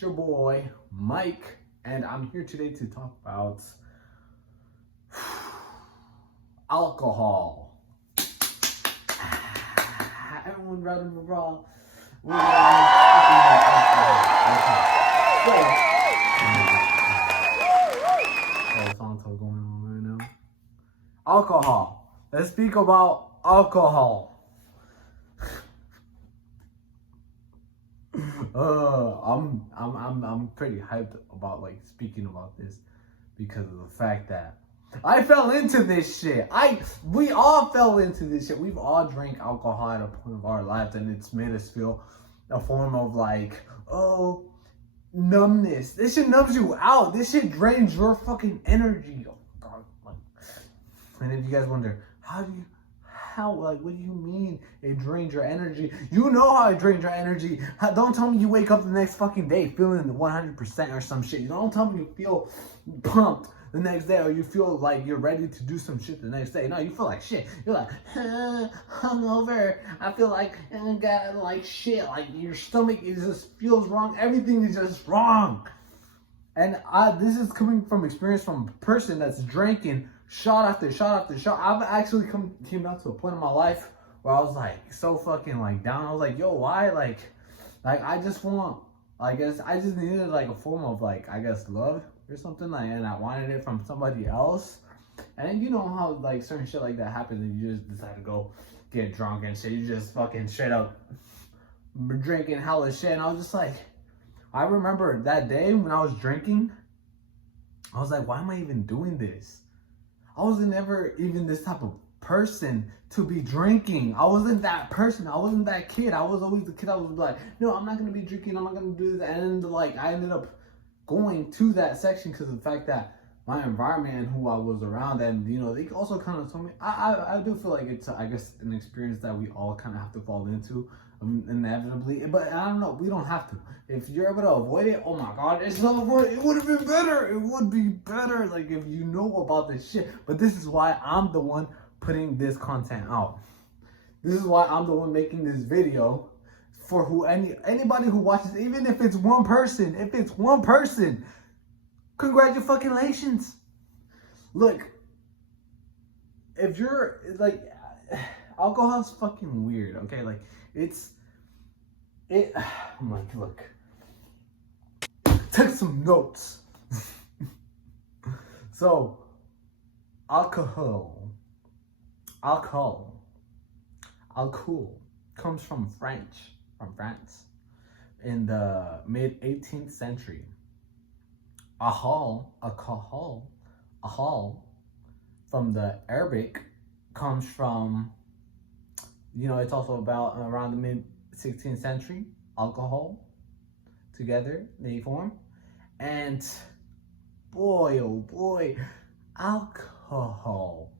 It's your boy, Mike, and I'm here today to talk about alcohol. Everyone round of applause. We're gonna song going on right now. Alcohol. Let's speak about alcohol. I'm pretty hyped about like speaking about this because of the fact that I fell into this shit. We all fell into this shit. We've all drank alcohol at a point of our lives, and it's made us feel a form of like, oh, numbness. This shit numbs you out. This shit drains your fucking energy. Oh God. And if you guys wonder, what do you mean it drains your energy? You know how it drains your energy. Don't tell me you wake up the next fucking day feeling 100% or some shit. You don't tell me you feel pumped the next day or you feel like you're ready to do some shit the next day. No, you feel like shit. You're like, hungover. I feel like I got like shit. Like your stomach, it just feels wrong. Everything is just wrong. And this is coming from experience from a person that's drinking shot after shot after shot. I've actually came down to a point in my life where I was like so fucking like down. I was like, yo, why? Like I just want, I guess I just needed like a form of like, I guess love or something like, and I wanted it from somebody else. And you know how like certain shit like that happens and you just decide to go get drunk and shit. You just fucking straight up drinking hella shit. And I was just like, I remember that day when I was drinking, I was like, why am I even doing this? I wasn't never even this type of person to be drinking. I wasn't that person. I wasn't that kid. I was always the kid. I was like, no, I'm not going to be drinking. I'm not going to do this. And like, I ended up going to that section because of the fact that my environment and who I was around, and you know, they also kind of told me, I do feel like it's, I guess, an experience that we all kind of have to fall into inevitably, but I don't know, we don't have to. If you're able to avoid it, oh my God, it would have been better. It would be better, like if you know about this shit. But this is why I'm the one putting this content out. This is why I'm the one making this video for anybody who watches, even if it's one person. If it's one person, congratulations. Look, if you're like, alcohol's fucking weird, okay? Like I'm like, look, take some notes. So, alcohol comes from France, in the mid 18th century. Alcohol from the Arabic comes from, you know, it's also about around the mid 16th century. Alcohol together they form, and boy, oh boy, alcohol.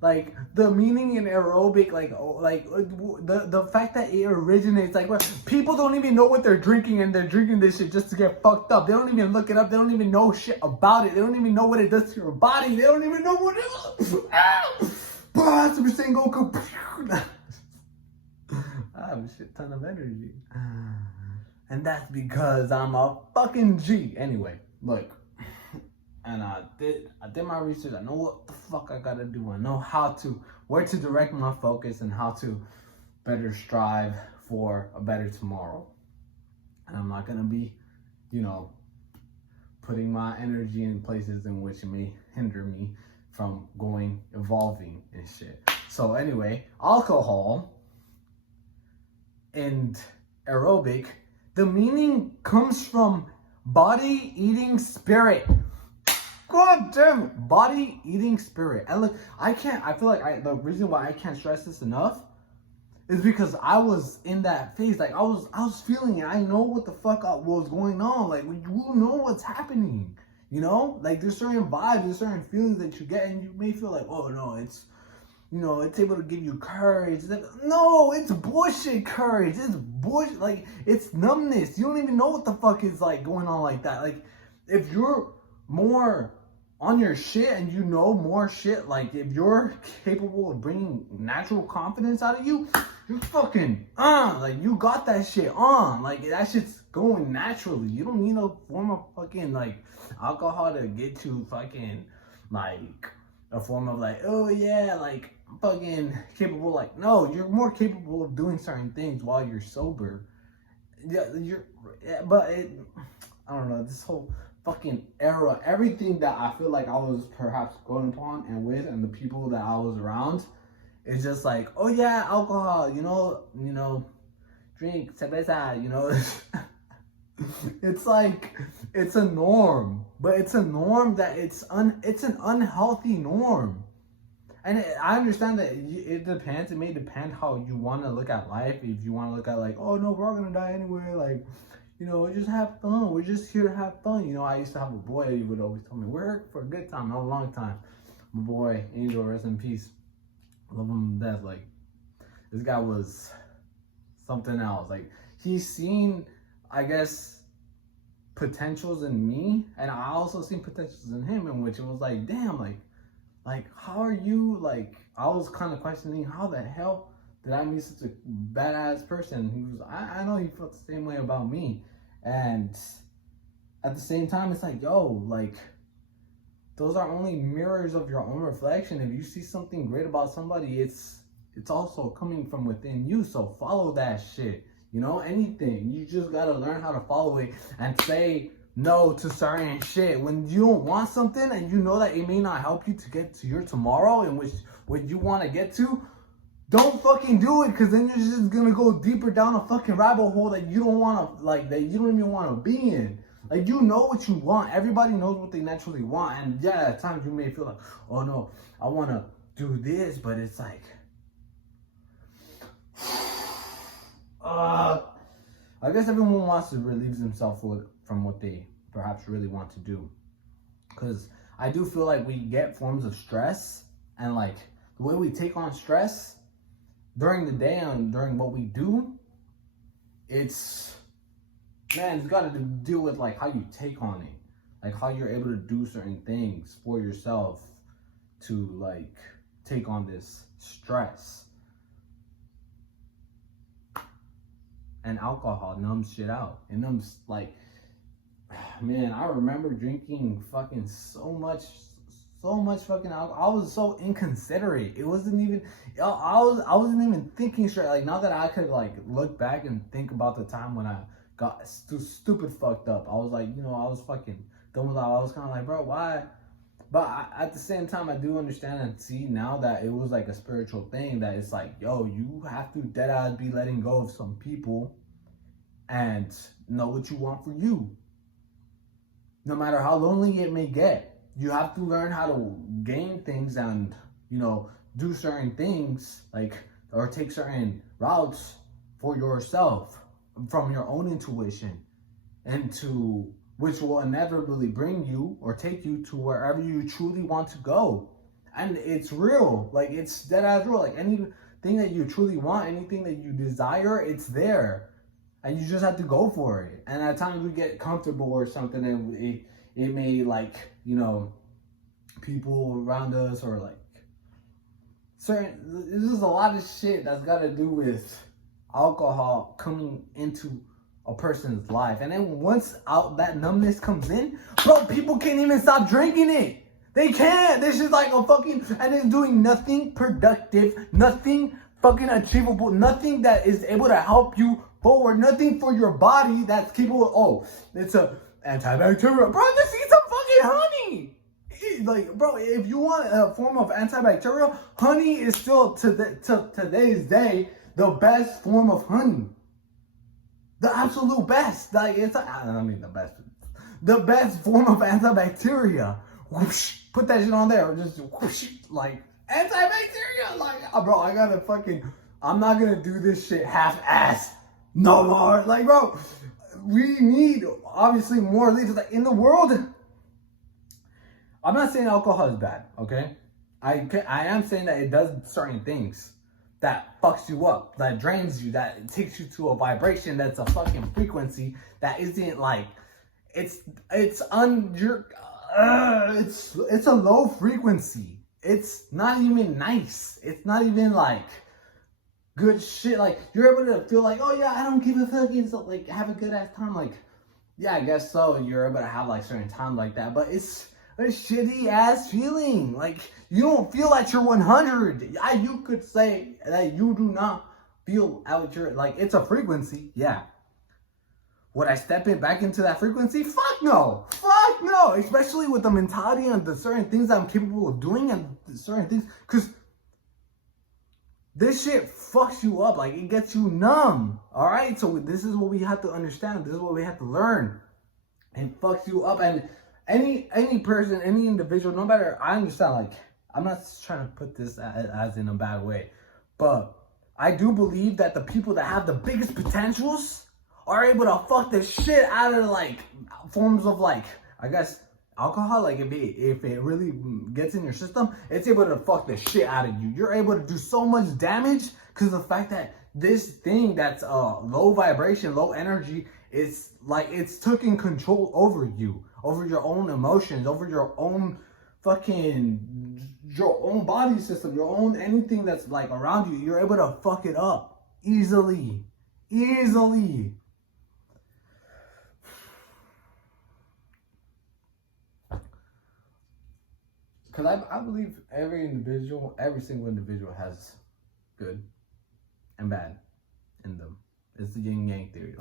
Like the meaning in Arabic, the fact that it originates, like, what, people don't even know what they're drinking, and they're drinking this shit just to get fucked up. They don't even look it up. They don't even know shit about it. They don't even know what it does to your body. They don't even know what it is. Super Saiyan Goku. I have a shit ton of energy, and that's because I'm a fucking G. Anyway, look. And I did my research. I know what the fuck I gotta do. I know where to direct my focus and how to better strive for a better tomorrow. And I'm not gonna be, you know, putting my energy in places in which it may hinder me from evolving and shit. So anyway, alcohol and Arabic, the meaning comes from body eating spirit. God damn it. Body eating spirit. And look, the reason why I can't stress this enough is because I was in that phase. Like I was feeling it. I know what the fuck was going on. Like you know what's happening. You know? Like there's certain vibes, there's certain feelings that you get, and you may feel like, oh no, it's, you know, it's able to give you courage. No, it's bullshit courage. It's bullshit. Like it's numbness. You don't even know what the fuck is like going on like that. Like if you're more on your shit and you know more shit, like if you're capable of bringing natural confidence out of you, you're fucking on. Like, you got that shit on. Like, that shit's going naturally. You don't need no form of fucking, like, alcohol to get you fucking, like, a form of, like, oh, yeah, like, fucking capable. Like, no, you're more capable of doing certain things while you're sober. Yeah, but I don't know, this whole fucking era, everything that I feel like I was perhaps going upon and with, and the people that I was around, it's just like, oh yeah, alcohol, you know, drink, cerveza, you know. It's like, it's a norm, but it's a norm that it's an unhealthy norm. And I understand that it depends. It may depend how you want to look at life. If you want to look at like, oh no, we're all gonna die anyway. Like, you know, just have fun. We're just here to have fun. You know, I used to have a boy that would always tell me, we're here for a good time, not a long time. My boy, Angel, rest in peace. Love him to death. Like, this guy was something else. Like, he's seen, I guess, potentials in me, and I also seen potentials in him, in which it was like, damn, like, how are you, like, I was kind of questioning, how the hell did I meet such a badass person? He was, I know he felt the same way about me. And at the same time, it's like, yo, like, those are only mirrors of your own reflection. If you see something great about somebody, it's also coming from within you. So follow that shit. You know, anything. You just gotta learn how to follow it and say no to certain shit. When you don't want something and you know that it may not help you to get to your tomorrow in which what you want to get to, don't fucking do it, because then you're just gonna go deeper down a fucking rabbit hole that you don't want to, like, that you don't even want to be in. Like, you know what you want. Everybody knows what they naturally want. And yeah, at times you may feel like, oh no, I want to do this, but it's like, I guess everyone wants to relieve themselves from what they perhaps really want to do. Because I do feel like we get forms of stress, and like the way we take on stress during the day and during what we do, it's got to deal with like how you take on it, like how you're able to do certain things for yourself to like take on this stress. And alcohol numbs shit out. It numbs, like, man, I remember drinking fucking so much fucking alcohol. I was so inconsiderate. It wasn't even, I wasn't even thinking straight. Like, now that I could like look back and think about the time when I got stupid fucked up, I was like, you know, I was fucking done with that. I was kind of like, bro, why? But at the same time, I do understand and see now that it was like a spiritual thing, that it's like, yo, you have to deadass be letting go of some people and know what you want for you. No matter how lonely it may get, you have to learn how to gain things and, you know, do certain things, like, or take certain routes for yourself from your own intuition, and to which will inevitably bring you or take you to wherever you truly want to go. And it's real. Like, it's dead ass real. Like, anything that you truly want, anything that you desire, it's there. And you just have to go for it. And at times we get comfortable or something, and it may, like, you know, people around us, or like certain, this is a lot of shit that's got to do with alcohol coming into a person's life. And then once that numbness comes in, bro, people can't even stop drinking it. They can't. This is like a fucking, and it's doing nothing productive, nothing fucking achievable, nothing that is able to help you forward, nothing for your body that's capable of, oh, it's a antibacterial. Bro, just eat some fucking honey. Like, bro, if you want a form of antibacterial, honey is still to today's day the best form of honey. The absolute best. Like, the best form of antibacteria. Whoosh, put that shit on there. Just whoosh, like, antibacterial. Like, bro, I'm not gonna do this shit half-assed no more. Like, bro, we need, obviously, more leaders. Like, in the world, I'm not saying alcohol is bad, okay? I am saying that it does certain things that fucks you up, that drains you, that takes you to a vibration that's a fucking frequency that isn't like, it's a low frequency. It's not even nice. It's not even like good shit. Like, you're able to feel like, oh yeah, I don't give a fuck. It's like, have a good ass time. Like, yeah, I guess so. You're able to have like certain times like that, but it's a shitty ass feeling. Like, you don't feel like you're 100. You could say that you do not feel out your, like, it's a frequency. Yeah. Would I step it back into that frequency? Fuck no. Fuck no. Especially with the mentality and the certain things that I'm capable of doing and certain things. Because this shit fucks you up. Like, it gets you numb. Alright? So this is what we have to understand. This is what we have to learn. It fucks you up. And any person, any individual, no matter, I understand, like, I'm not trying to put this as in a bad way. But I do believe that the people that have the biggest potentials are able to fuck the shit out of, like, forms of, like, I guess, alcohol. Like, if it really gets in your system, it's able to fuck the shit out of you. You're able to do so much damage because of the fact that this thing that's low vibration, low energy, it's like it's taking control over you, over your own emotions, over your own fucking, your own body system, your own anything that's like around you. You're able to fuck it up easily. Because I believe every single individual has good and bad in them. It's the yin yang theory,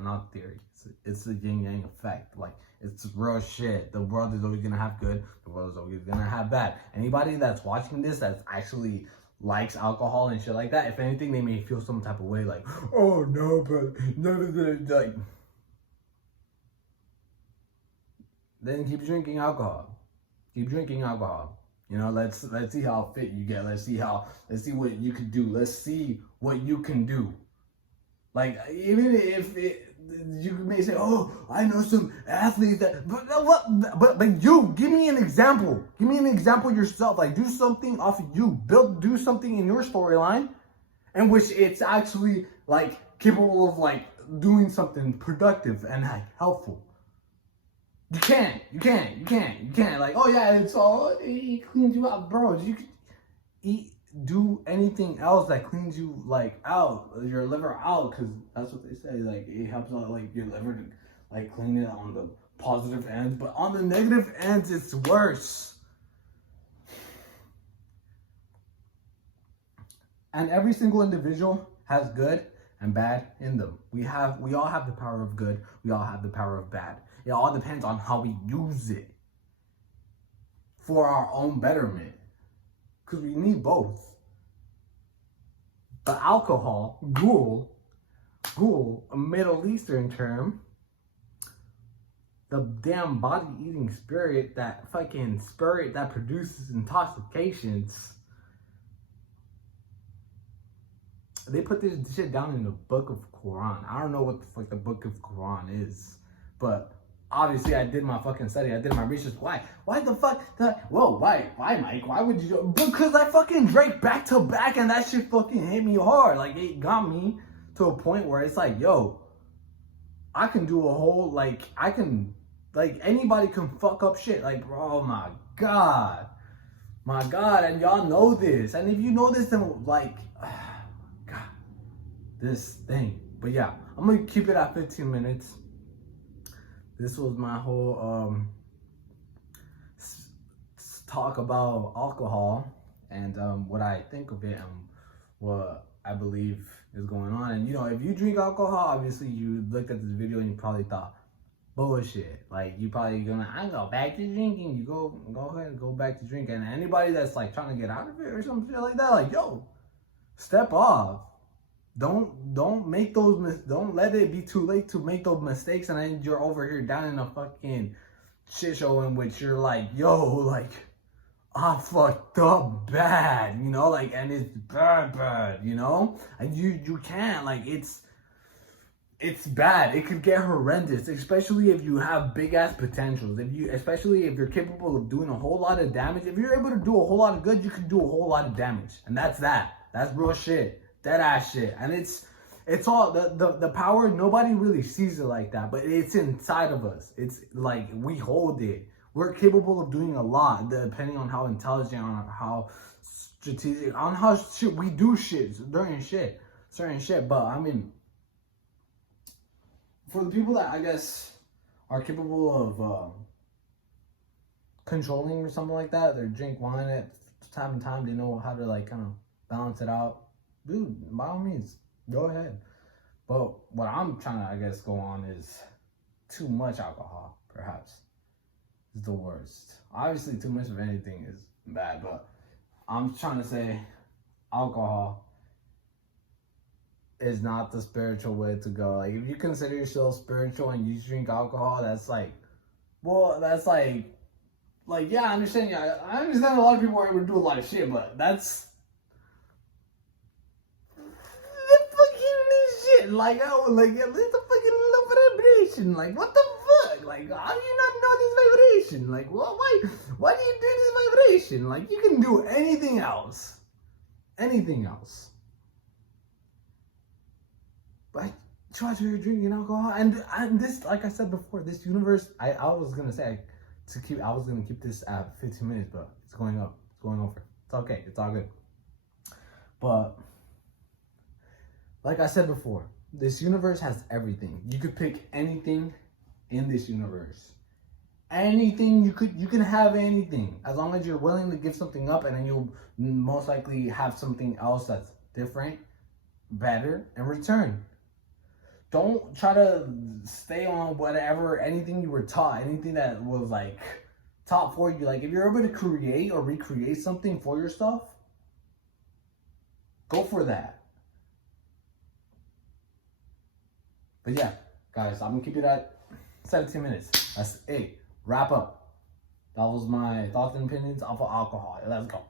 not theory. It's the yin yang effect. Like, it's real shit. The world is always gonna have good. The world is always gonna have bad. Anybody that's watching this that's actually likes alcohol and shit like that, if anything, they may feel some type of way, like, oh no, but like, then keep drinking alcohol. Keep drinking alcohol. You know, let's see how fit you get. Let's see what you can do. Let's see what you can do. Like, even if you may say, oh, I know some athletes that, but you, give me an example. Give me an example yourself. Like, do something off of you. Do something in your storyline in which it's actually, like, capable of, like, doing something productive and, like, helpful. You can't. Like, oh yeah, it cleans you out, bro. You can do anything else that cleans you, like, out, your liver out, because that's what they say. Like, it helps out, like, your liver to, like, clean it on the positive end, but on the negative ends, it's worse. And every single individual has good and bad in them. We all have the power of good. We all have the power of bad. It all depends on how we use it for our own betterment. Because we need both. But alcohol, ghoul, a Middle Eastern term, the damn body-eating spirit, that fucking spirit that produces intoxications. They put this shit down in the Book of Quran. I don't know what the fuck the Book of Quran is, but obviously I did my fucking study. I did my research. Why? Why the fuck? Why, Mike? Why would you? Because I fucking drank back to back, and that shit fucking hit me hard. Like, it got me to a point where it's like, yo, I can do a whole, like, anybody can fuck up shit. Like, bro, my God, and y'all know this. And if you know this, then, like, God, this thing. But yeah, I'm gonna keep it at 15 minutes. This was my whole talk about alcohol and what I think of it and what I believe is going on. And, you know, if you drink alcohol, obviously you looked at this video and you probably thought, bullshit. Like, you probably gonna, I go back to drinking. You go ahead and go back to drinking. And anybody that's, like, trying to get out of it or some shit like that, like, yo, step off. Don't make those don't let it be too late to make those mistakes, and then you're over here down in a fucking shit show in which you're like, yo, like, I fucked up bad, you know, like, and it's bad, you know, and you can't, like, it's bad. It could get horrendous, especially if you have big ass potentials. Especially if you're capable of doing a whole lot of damage. If you're able to do a whole lot of good, you can do a whole lot of damage, and that's real shit. That ass shit. And it's all the power, nobody really sees it like that, but it's inside of us. It's like we hold it. We're capable of doing a lot depending on how intelligent or how strategic on how shit we do shit during certain shit. But I mean, for the people that I guess are capable of controlling or something like that, they drink wine at time and time. They know how to like kind of balance it out. Dude, by all means, go ahead. But what I'm trying to, I guess, go on is too much alcohol, perhaps, is the worst. Obviously, too much of anything is bad, but I'm trying to say alcohol is not the spiritual way to go. Like, if you consider yourself spiritual and you drink alcohol, that's like, well, that's like, yeah, I understand. Yeah, I understand a lot of people are able to do a lot of shit, but that's like, oh, like, it's a fucking low vibration. Like, what the fuck? Like, how do you not know this vibration? Like, why do you do this vibration? Like, you can do anything else. Anything else. But try to drinking alcohol. And this, like I said before, this universe, I was going to say, I was going to keep this at 15 minutes, but it's going up. It's going over. It's okay. It's all good. But like I said before, this universe has everything. You could pick anything in this universe. Anything, you can have anything. As long as you're willing to give something up, and then you'll most likely have something else that's different, better, in return. Don't try to stay on whatever, anything you were taught, anything that was like taught for you. Like, if you're able to create or recreate something for yourself, go for that. But yeah, guys, I'm gonna keep it at 17 minutes. That's it. Wrap up. That was my thoughts and opinions off of alcohol. Let's go.